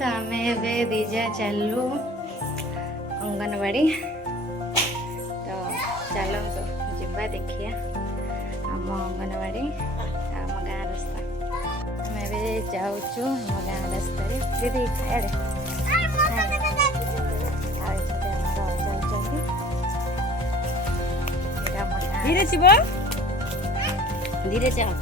तो आम दीजा चलू अंगनवाड़ी तो चलतु जा देखिए आम अंगनवाड़ी आम गाँ रास्ता आम जाऊँ आम गाँ रास्ता दीदी धीरे जीव धीरे जाओ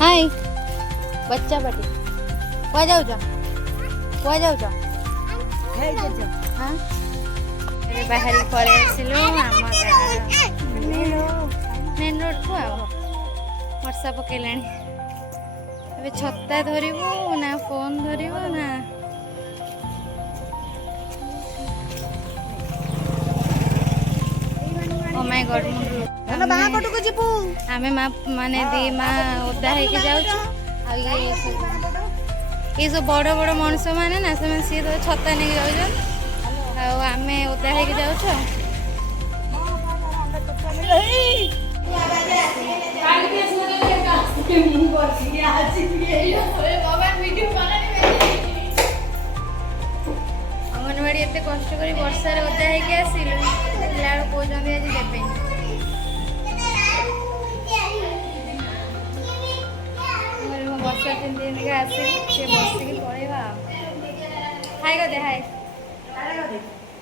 हाय बच्चा बटे कह जाऊ हाँ बाहर पलि आसिलु आम मेन रोड को वर्षा पकईला छता धरबू ना फोन धरबू ना ओ माय गॉड आम माने दी माँ ओदा होके जाऊँ ये सब बड़ बड़ मनुष्य मैंने ना सी तो छता नहीं जाऊँ आम ओदा होके जाऊँ अंगनवाड़ी एत कष्ट कर वर्षा ओदा होके आसिलु कहते आज देवे वर्षा 3 दिन के आसिल सी बसिक पड़ेगा हाय कर दे हाय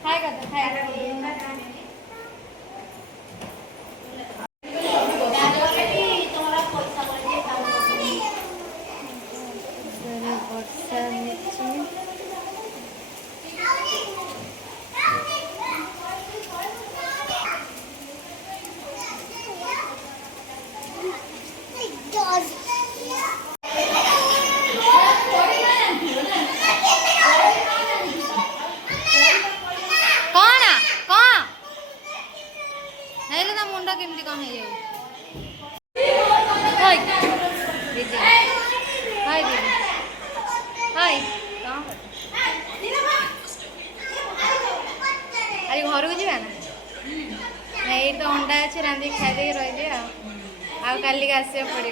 हाय कर दे हाय मुंडा केमती कौन है हाय दीदी हाय दीदी हाय अरे घर को जाना ना ये तो अंडा अच्छे रांधिक खाई रही आ काली आसवा पड़े